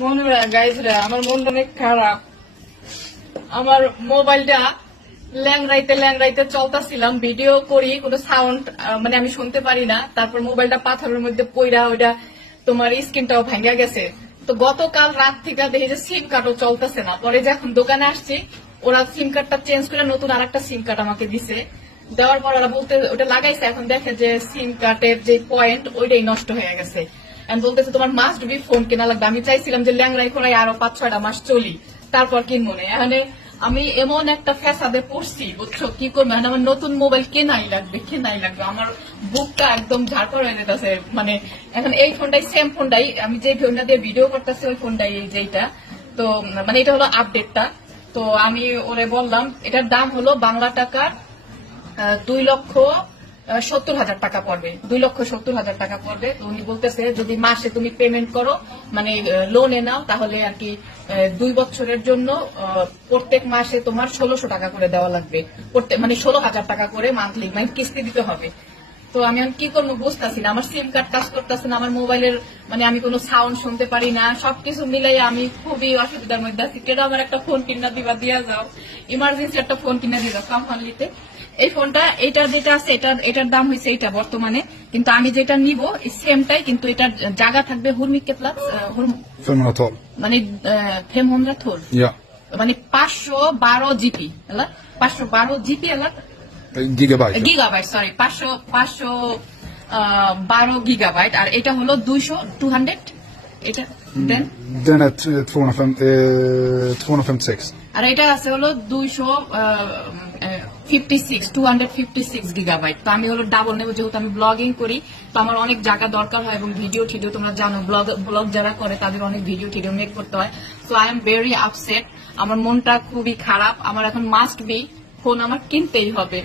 মনুরা গাইজরা আমার মনটা অনেক খারাপ। আমার মোবাইলটা ল্যাংরাইতে চলতেছিলাম, ভিডিও করি, কোনো সাউন্ড মানে আমি শুনতে পারি না। তারপর মোবাইলটা পাথরের মধ্যে পইরা ওইটা তোমার স্ক্রিনটাও ভাঙ্গা গেছে। তো গতকাল রাত থেকে দেখি যে সিম কার্ডও চলতেছে না। পরে যখন দোকানে আসছি, ওরা সিম কার্ডটা চেঞ্জ করে নতুন আরেকটা সিম কার্ড আমাকে দিছে। দেওয়ার পর ওরা বলতে ওটা লাগাইছে, এখন দেখে যে সিম কার্ডের যে পয়েন্ট ওইটাই নষ্ট হয়ে গেছে। আমি বলতেছে তোমার মাস্ট বি ফোন কেনা লাগবে। আমি চাইছিলাম যে ল্যাংরাই খোলাই আরো 5-6টা মাস চলি, তারপর কিনবো না। এখানে আমি এমন একটা ফ্যাসাদে পড়ছি, বুঝছো কি করবো। আমার নতুন মোবাইল কেনাই লাগবে। আমার বুকটা একদম ঝাড়পড় হয়ে যেতেছে। মানে এখন এই ফোনটাই, সেম ফোনটাই আমি যে ফোনটা দিয়ে ভিডিও করতেছি, ওই ফোনটাই যেটা। তো মানে এটা হলো আপডেটটা। তো আমি ওরে বললাম এটার দাম হলো বাংলা টাকার 2,70,000 টাকা পড়বে। 2,70,000 টাকা পড়বে। তো উনি বলতেছে যদি মাসে তুমি পেমেন্ট করো, মানে লোনে নাও, তাহলে আর কি 2 বছরের জন্য প্রত্যেক মাসে তোমার 1,600 টাকা করে দেওয়া লাগবে। মানে 16,000 টাকা করে মান্থলি মানে কিস্তি দিতে হবে। তো আমি কি করবো বুঝতেছি না। আমার সিম কার্ড কাজ করতেছে না, আমার মোবাইলের মানে আমি কোনো সাউন্ড শুনতে পারি না। সবকিছু মিলাই আমি খুবই অসুবিধার মধ্যে আছি। কেন আমার একটা ফোন কিনা দিবা, দিয়া যাও, ইমার্জেন্সি একটা ফোন কিনা দিয়ে যাও কোম্পানিতে। এই ফোনটা এটা যেটা আছে এটার দাম হয়েছে এটা বর্তমানে, কিন্তু আমি যেটা নিব সেমটাই, কিন্তু এটার জায়গা থাকবে হুরমিকে প্লাস 512. মানে 512 Ja. মানে 512 GB, 512 GB Gigabyte. Gigabyte, sorry 512 gigabyte. আর এটা হলো 200 এটা দেন Den är 256. আর এটা আছে হলো 256 গিগাবাইট। তো আমি হলো ডাবল নেবো, যেহেতু আমি ব্লগিং করি, তো আমার অনেক জায়গা দরকার হয় এবং ভিডিও টিডিও তোমরা জানো, ব্লগ যারা করে তাদের অনেক ভিডিও টিডিও মেক করতে হয়। So I am very upset. আমার মনটা খুবই খারাপ। আমার এখন মাস্ট বি ফোন আমার কিনতেই হবে।